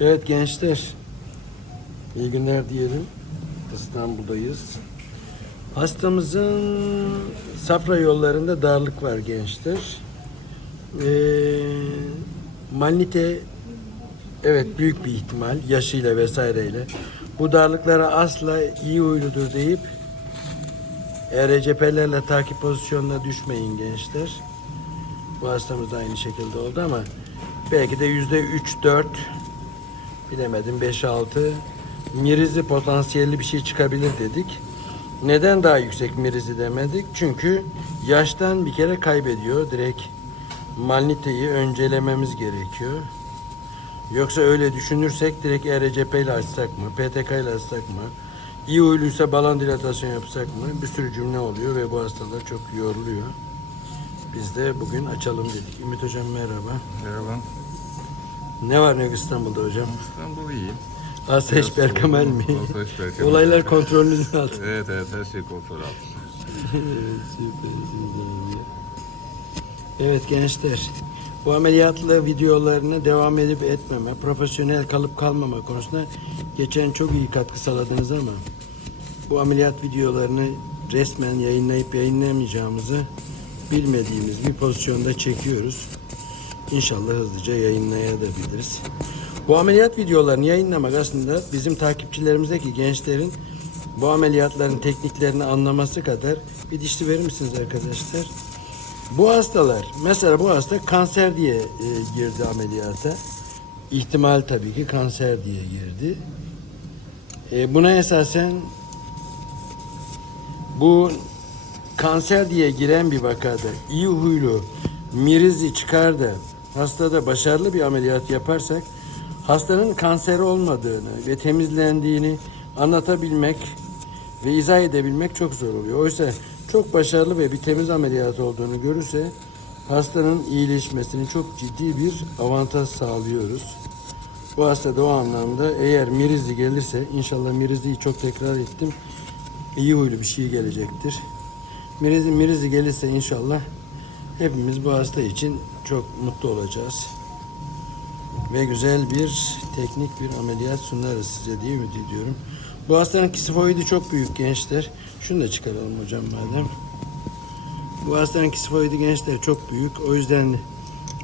Evet gençler. İyi günler diyelim. İstanbul'dayız. Hastamızın safra yollarında darlık var gençler. Ee, malnite evet büyük bir ihtimal yaşıyla vesaireyle. Bu darlıklara asla iyi huyludur deyip ERCP'lerle takip pozisyonuna düşmeyin gençler. Bu hastamız da aynı şekilde oldu ama belki de yüzde 3-4 bilemedim 5-6 mirizi potansiyelli bir şey çıkabilir dedik. Neden daha yüksek mirizi demedik? Çünkü yaştan bir kere kaybediyor. Direkt malniteyi öncelememiz gerekiyor. Yoksa öyle düşünürsek direkt ERCP ile açsak mı, PTK ile açsak mı, iyi huyluysa balon dilatasyon yapsak mı bir sürü cümle oluyor ve bu hastalar çok yoruluyor. Biz de bugün açalım dedik. Ümit Hocam merhaba. Merhaba. Ne var ne yok İstanbul'da hocam? İstanbul iyi. Asayiş soğuk. mi? Asayiş Berkemal. Olaylar kontrolünüzün altında. Evet evet her şey kontrol altında. Süpersiniz abi. Evet gençler. Bu ameliyatla videolarına devam edip etmeme, profesyonel kalıp kalmama konusunda geçen çok iyi katkı sağladınız ama bu ameliyat videolarını resmen yayınlayıp yayınlayamayacağımızı bilmediğimiz bir pozisyonda çekiyoruz. İnşallah hızlıca yayınlayabiliriz. Bu ameliyat videolarını yayınlamak aslında bizim takipçilerimizdeki gençlerin bu ameliyatların tekniklerini anlaması kadar bir dişli verir misiniz arkadaşlar? Bu hastalar, mesela bu hasta kanser diye e, girdi ameliyata. İhtimal tabii ki kanser diye girdi. E, buna esasen bu kanser diye giren bir vakada iyi huylu mirizi çıkar da hastada başarılı bir ameliyat yaparsak hastanın kanser olmadığını ve temizlendiğini anlatabilmek ve izah edebilmek çok zor oluyor. Oysa çok başarılı ve bir temiz ameliyat olduğunu görürse hastanın iyileşmesini çok ciddi bir avantaj sağlıyoruz. Bu hastada o anlamda eğer mirizli gelirse inşallah mirizliyi çok tekrar ettim. iyi huylu bir şey gelecektir. Mirizli mirizli gelirse inşallah hepimiz bu hasta için çok mutlu olacağız. Ve güzel bir teknik bir ameliyat sunarız size diye ümit ediyorum. Bu hastanın kisifoidi çok büyük gençler. Şunu da çıkaralım hocam madem. Bu hastanın kisifoidi gençler çok büyük. O yüzden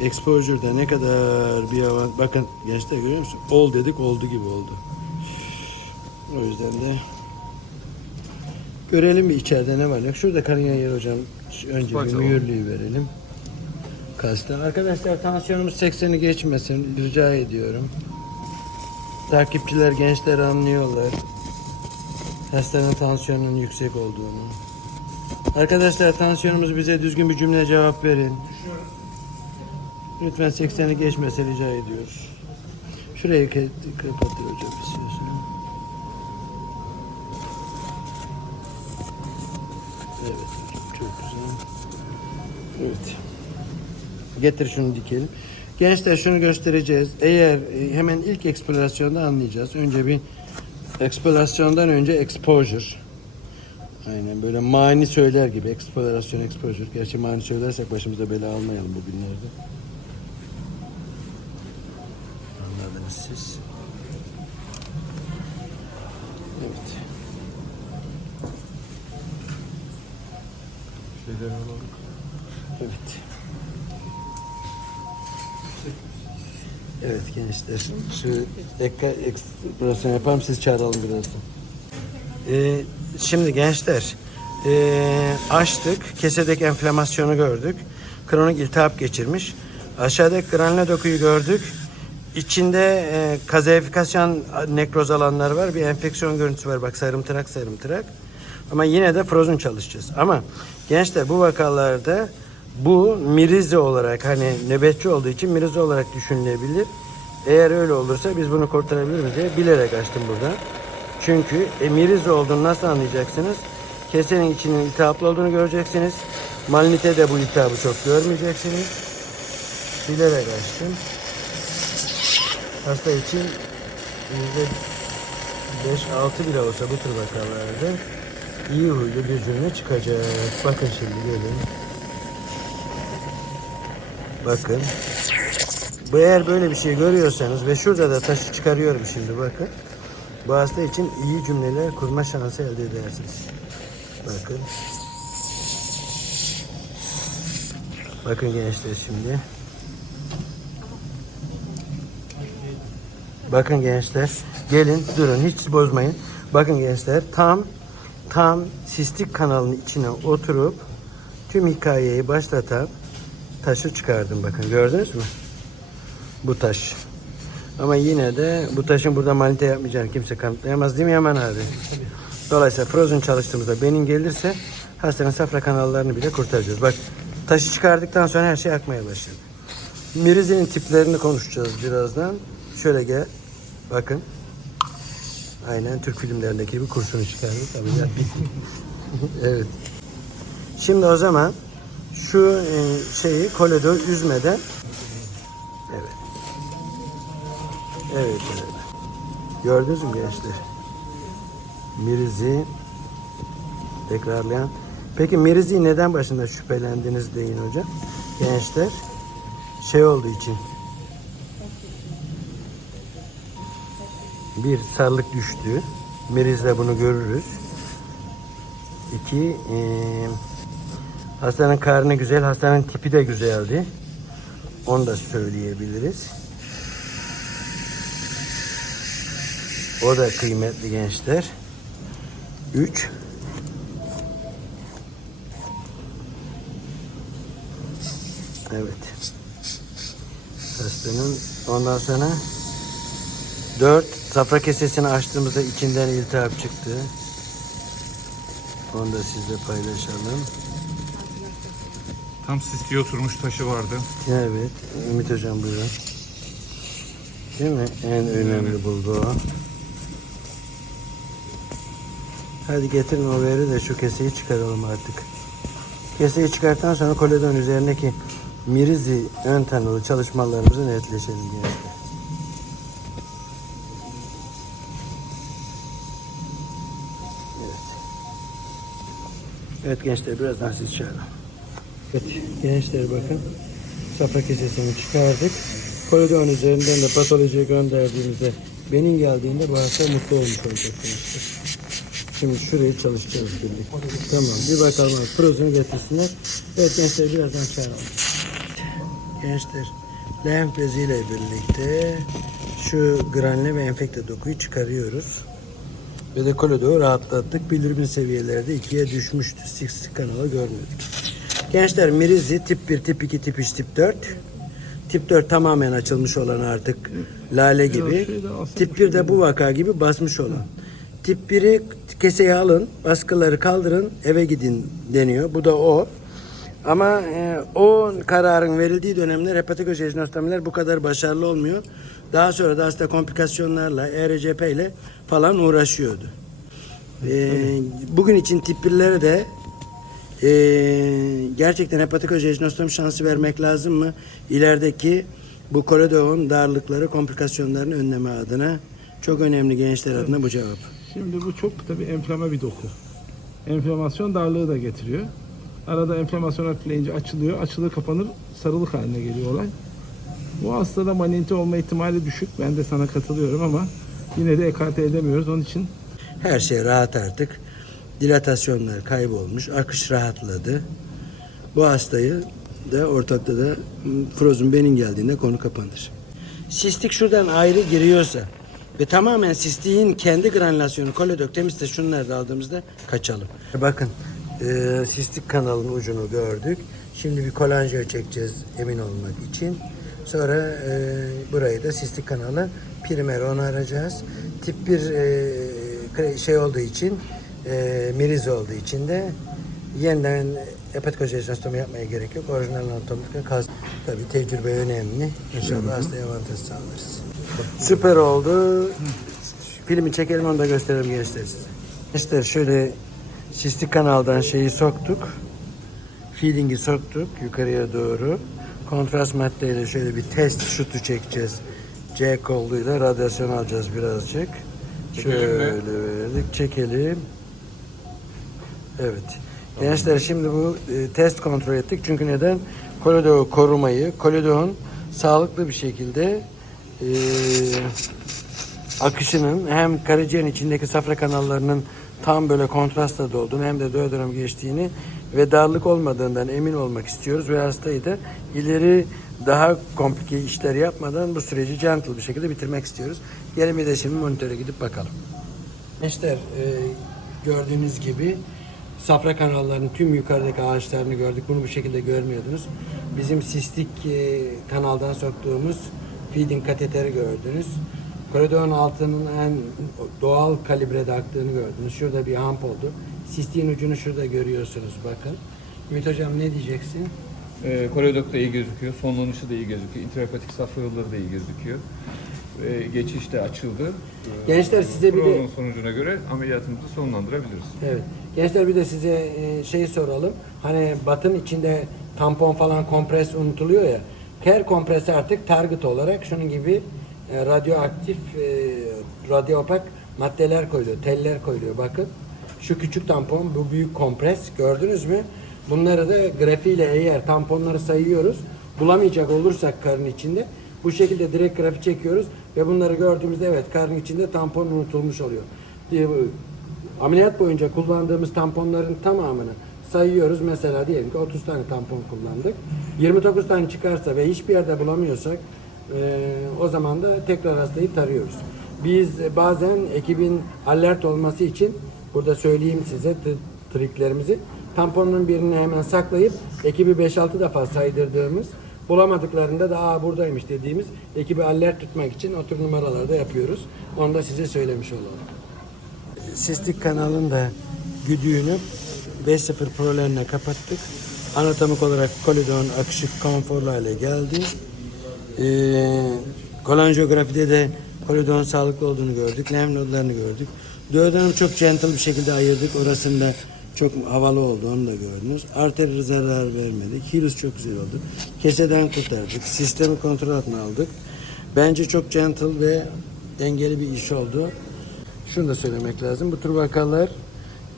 exposure'da ne kadar bir avant... Bakın gençler görüyor musun? Ol dedik oldu gibi oldu. O yüzden de görelim bir içeride ne var. Şurada kanayan yer hocam. Önce bir mühürlüğü verelim. Kasten. Arkadaşlar tansiyonumuz 80'i geçmesin. Rica ediyorum. Takipçiler, gençler anlıyorlar. Hastanın tansiyonunun yüksek olduğunu. Arkadaşlar tansiyonumuz bize düzgün bir cümle cevap verin. Lütfen 80'i geçmese rica ediyoruz. Şurayı kapatır hocam istiyorsun. Evet hocam çok güzel. Evet. Getir şunu dikelim. Gençler şunu göstereceğiz. Eğer e, hemen ilk eksplorasyonda anlayacağız. Önce bir eksplorasyondan önce exposure. Aynen böyle mani söyler gibi eksplorasyon exposure. Gerçi mani söylersek başımıza bela almayalım bugünlerde. Anladınız siz. Evet. Şeyleri alalım. Evet gençler. Şu ekra ekspresyon yapalım siz çağıralım birazdan. Ee, şimdi gençler ee, açtık. Kesedeki enflamasyonu gördük. Kronik iltihap geçirmiş. Aşağıdaki granüle dokuyu gördük. İçinde e, kazeifikasyon nekroz alanları var. Bir enfeksiyon görüntüsü var. Bak sarımtırak sarımtırak. Ama yine de frozen çalışacağız. Ama gençler bu vakalarda bu mirize olarak hani nöbetçi olduğu için mirize olarak düşünülebilir. Eğer öyle olursa biz bunu kurtarabilir miyiz diye bilerek açtım burada. Çünkü e, mirize olduğunu nasıl anlayacaksınız? Kesenin içinin iltihaplı olduğunu göreceksiniz. Malnite de bu iltihabı çok görmeyeceksiniz. Bilerek açtım. Hasta için yüzde 5-6 bile olsa bu tür vakalarda iyi huylu bir çıkacak. Bakın şimdi gelin. Bakın. Eğer böyle bir şey görüyorsanız ve şurada da taşı çıkarıyorum şimdi bakın. Bu hasta için iyi cümleler kurma şansı elde edersiniz. Bakın. Bakın gençler şimdi. Bakın gençler. Gelin durun hiç bozmayın. Bakın gençler tam tam sistik kanalının içine oturup tüm hikayeyi başlatan taşı çıkardım bakın gördünüz mü? Bu taş. Ama yine de bu taşın burada manite yapmayacağını kimse kanıtlayamaz değil mi Yaman abi? Dolayısıyla Frozen çalıştığımızda benim gelirse hastanın safra kanallarını bile kurtaracağız. Bak taşı çıkardıktan sonra her şey akmaya başladı. Mirizinin tiplerini konuşacağız birazdan. Şöyle gel. Bakın. Aynen Türk filmlerindeki gibi kursunu çıkardık. Ameliyat bitti. evet. Şimdi o zaman şu e, şeyi kolido üzmeden evet. Evet, evet. Gördünüz mü gençler? Mirizi tekrarlayan. Peki Mirizi neden başında şüphelendiniz deyin hocam. Gençler şey olduğu için bir sarılık düştü. Miriz'de bunu görürüz. İki eee hastanın karnı güzel, hastanın tipi de güzeldi. Onu da söyleyebiliriz. O da kıymetli gençler. 3 Evet. Hastanın ondan sonra 4 safra kesesini açtığımızda içinden iltihap çıktı. Onu da sizle paylaşalım. Tam sistiye oturmuş taşı vardı. Evet. Ümit hocam buyurun. Değil mi? En önemli buldu o. Hadi getirin o veri de şu keseyi çıkaralım artık. Keseyi çıkarttıktan sonra koledon üzerindeki mirizi ön tanılı çalışmalarımızı netleşelim gençler. Evet. Gençler birazdan siz çağırın. Evet gençler bakın. Safra kesesini çıkardık. Koridorun üzerinden de patolojiye gönderdiğimizde benim geldiğinde bu hasta mutlu olmuş olacak gençler. Şimdi şurayı çalışacağız birlikte. Tamam bir bakalım abi. Prozunu getirsinler. Evet gençler birazdan çağıralım. Gençler lenf beziyle birlikte şu granle ve enfekte dokuyu çıkarıyoruz. Ve de kolodoğu rahatlattık. Bilirubin seviyeleri de ikiye düşmüştü. Six kanalı görmedik. Gençler mirizi tip 1, tip 2, tip 3, tip 4. Tip 4 tamamen açılmış olan artık lale gibi. Tip 1 de bu vaka gibi basmış olan. Tip 1'i keseye alın, baskıları kaldırın, eve gidin deniyor. Bu da o. Ama e, o kararın verildiği dönemler hepatikojenostomler bu kadar başarılı olmuyor. Daha sonra da hasta komplikasyonlarla, ERCP ile falan uğraşıyordu. E, bugün için tip 1'lere de e, gerçekten hepatikojenostom şansı vermek lazım mı? İlerideki bu koridorun darlıkları, komplikasyonlarını önleme adına çok önemli gençler adına bu cevap. Şimdi bu çok tabii enflama bir doku. Enflamasyon darlığı da getiriyor. Arada enflamasyon hafifleyince açılıyor. Açılır kapanır sarılık haline geliyor olay. Bu hastada manenti olma ihtimali düşük. Ben de sana katılıyorum ama yine de ekarte edemiyoruz. Onun için Her şey rahat artık. Dilatasyonlar kaybolmuş, akış rahatladı. Bu hastayı da ortakta da m, Frozen benim geldiğinde konu kapanır. Sistik şuradan ayrı giriyorsa ve tamamen sistiğin kendi granülasyonu kolodoktemiste şunları da aldığımızda kaçalım. Bakın e, sistik kanalın ucunu gördük. Şimdi bir kolanjiyo çekeceğiz emin olmak için. Sonra e, burayı da sistik kanalı primer onaracağız. Tip 1 e, şey olduğu için e, miriz olduğu için de yeniden hepatikojestomi yapmaya gerek yok. Orijinal anatomik kaz. Tabii tecrübe önemli. İnşallah hastaya avantaj sağlarız. Süper oldu. Filmi çekelim onu da gösterelim gençler size. Gençler şöyle sistik kanaldan şeyi soktuk. Feeding'i soktuk yukarıya doğru. Kontrast maddeyle şöyle bir test şutu çekeceğiz. C koluyla radyasyon alacağız birazcık. Çekelim şöyle mi? verdik. Çekelim. Evet. Gençler şimdi bu e, test kontrol ettik. Çünkü neden? Kolidoğu korumayı, kolidoğun sağlıklı bir şekilde e, akışının hem karaciğerin içindeki safra kanallarının tam böyle kontrastla dolduğunu hem de duodenum geçtiğini ve darlık olmadığından emin olmak istiyoruz ve hastayı da ileri daha komplike işler yapmadan bu süreci gentle bir şekilde bitirmek istiyoruz. Gelin bir de şimdi monitöre gidip bakalım. Gençler e, gördüğünüz gibi safra kanallarının tüm yukarıdaki ağaçlarını gördük. Bunu bu şekilde görmüyordunuz. Bizim sistik e, kanaldan soktuğumuz feeding kateteri gördünüz. Koridorun altının en doğal kalibrede aktığını gördünüz. Şurada bir amp oldu. Sistiğin ucunu şurada görüyorsunuz bakın. Ümit Hocam ne diyeceksin? E, koridok da iyi gözüküyor. Sonlanışı da iyi gözüküyor. İntrahepatik safra yolları da iyi gözüküyor. E, geçiş de açıldı. E, Gençler size bir de- sonucuna göre ameliyatımızı sonlandırabiliriz. Evet. Gençler bir de size e, şey soralım. Hani batın içinde tampon falan kompres unutuluyor ya. Her kompres artık target olarak şunun gibi e, radyoaktif e, radyopak maddeler koyuluyor. Teller koyuluyor. Bakın. Şu küçük tampon, bu büyük kompres. Gördünüz mü? Bunları da grafiğiyle eğer tamponları sayıyoruz. Bulamayacak olursak karın içinde bu şekilde direkt grafi çekiyoruz ve bunları gördüğümüzde evet karın içinde tampon unutulmuş oluyor. Bu- Ameliyat boyunca kullandığımız tamponların tamamını sayıyoruz. Mesela diyelim ki 30 tane tampon kullandık. 29 tane çıkarsa ve hiçbir yerde bulamıyorsak e, o zaman da tekrar hastayı tarıyoruz. Biz bazen ekibin alert olması için burada söyleyeyim size triklerimizi. Tamponun birini hemen saklayıp ekibi 5-6 defa saydırdığımız bulamadıklarında da aa buradaymış dediğimiz ekibi alert tutmak için o tür numaralarda yapıyoruz. Onu da size söylemiş olalım sistik kanalın da güdüğünü 5-0 prolenle kapattık. Anatomik olarak kolidon akışık konforlu hale geldi. Ee, kolanjografide de kolidon sağlıklı olduğunu gördük. Nem nodlarını gördük. Duodenum çok gentle bir şekilde ayırdık. Orasında çok havalı oldu. Onu da gördünüz. Arteri zarar vermedik. Hilus çok güzel oldu. Keseden kurtardık. Sistemi kontrol altına aldık. Bence çok gentle ve dengeli bir iş oldu. Şunu da söylemek lazım. Bu tür vakalar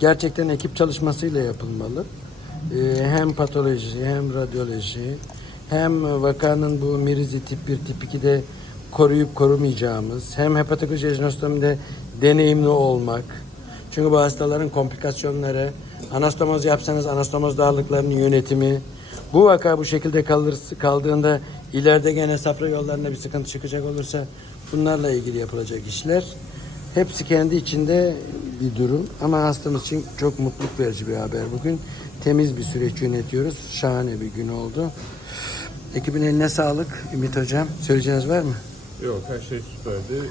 gerçekten ekip çalışmasıyla yapılmalı. Ee, hem patoloji hem radyoloji hem vakanın bu mirizi tip 1 tip 2'de koruyup korumayacağımız hem hepatokojejnostomide deneyimli olmak. Çünkü bu hastaların komplikasyonları, anastomoz yapsanız anastomoz darlıklarının yönetimi, bu vaka bu şekilde kalır, kaldığında ileride gene safra yollarında bir sıkıntı çıkacak olursa bunlarla ilgili yapılacak işler. Hepsi kendi içinde bir durum ama hastamız için çok mutluluk verici bir haber bugün. Temiz bir süreç yönetiyoruz. Şahane bir gün oldu. Ekibin eline sağlık Ümit Hocam. Söyleyeceğiniz var mı? Yok her şey süperdi.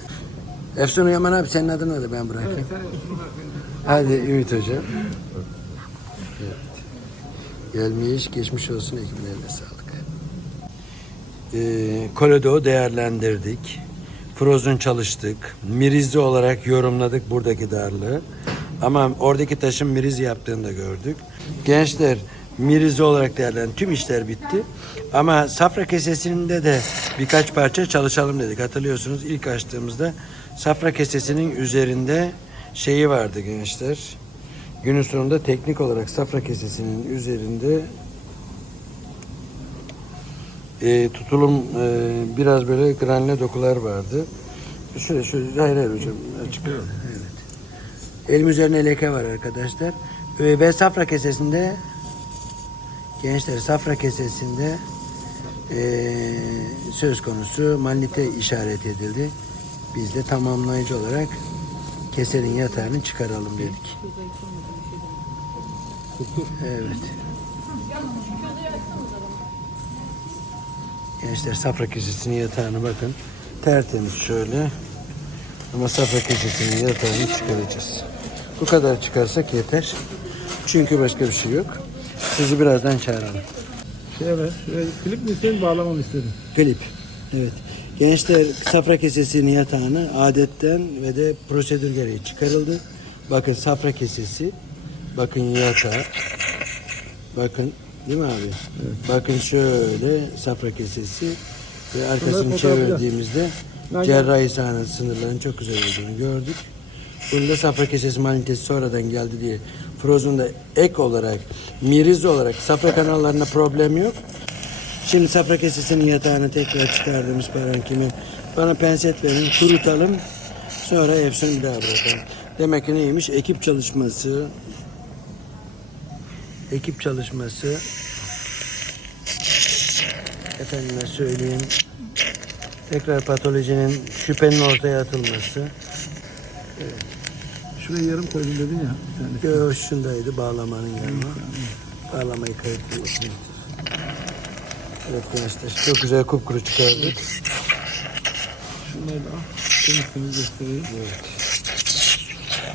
Efsun Yaman abi senin adını da ben bırakayım. Hadi Ümit Hocam. Evet. Gelmiş, geçmiş olsun ekibin eline sağlık. Ee, Koledo'yu değerlendirdik. Frozen çalıştık. Mirizi olarak yorumladık buradaki darlığı. Ama oradaki taşın mirizi yaptığını da gördük. Gençler mirizi olarak değerlendirdik. Tüm işler bitti. Ama safra kesesinde de birkaç parça çalışalım dedik. Hatırlıyorsunuz ilk açtığımızda safra kesesinin üzerinde şeyi vardı gençler. Günün sonunda teknik olarak safra kesesinin üzerinde e, tutulum e, biraz böyle granüle dokular vardı. Şöyle şöyle hayır hayır hocam açık. Evet. Elim üzerine leke var arkadaşlar. E, ve safra kesesinde gençler safra kesesinde e, söz konusu malignite işaret edildi. Biz de tamamlayıcı olarak kesenin yatağını çıkaralım dedik. Evet. Gençler safra kesesinin yatağını bakın. Tertemiz şöyle. Ama safra kesesinin yatağını çıkaracağız. Bu kadar çıkarsak yeter. Çünkü başka bir şey yok. Sizi birazdan çağıralım. Şey ver. Şöyle klip mi istedin bağlamamı istedim. Klip. Evet. Gençler safra kesesinin yatağını adetten ve de prosedür gereği çıkarıldı. Bakın safra kesesi. Bakın yatağı. Bakın değil mi abi? Bakın şöyle safra kesesi ve arkasını çevirdiğimizde cerrahi sahne sınırlarının çok güzel olduğunu gördük. Bunda safra kesesi malignitesi sonradan geldi diye Frozen'da ek olarak, miriz olarak safra kanallarında problem yok. Şimdi safra kesesinin yatağını tekrar çıkardığımız parankimi bana penset verin kurutalım. Sonra Efsun'u bir daha bırakalım. Demek ki neymiş? Ekip çalışması. Ekip çalışması. Efendime söyleyeyim. Tekrar patolojinin şüphenin ortaya atılması. Şuraya yarım koydum dedin ya. Bir tanesi. Göğsündeydi bağlamanın yanına. Bağlamayı kayıtlıyorsunuz. Evet gençler çok güzel kupkuru çıkardık. Şunları da al. Temiz temiz göstereyim.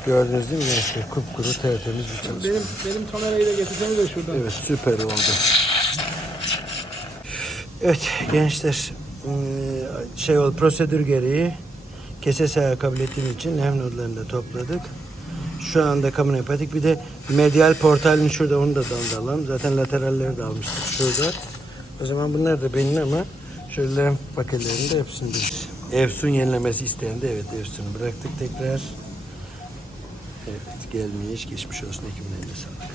Gördünüz değil mi gençler? Kupkuru tertemiz bir çalışma. Benim benim kamerayı da getirseniz de şuradan. Evet süper oldu. Evet gençler şey ol prosedür gereği kese sağı kabul ettiğim için lenf nodlarını da topladık. Şu anda kamun hepatik bir de medial portalin şurada onu da dandalım. Zaten lateralleri de almıştık şurada. O zaman bunlar da benim ama şöyle lenf paketlerini de hepsini. Efsun yenilemesi isteyen de evet Efsun'u bıraktık tekrar. Evet gelmiş geçmiş olsun hekimlerine sağlık.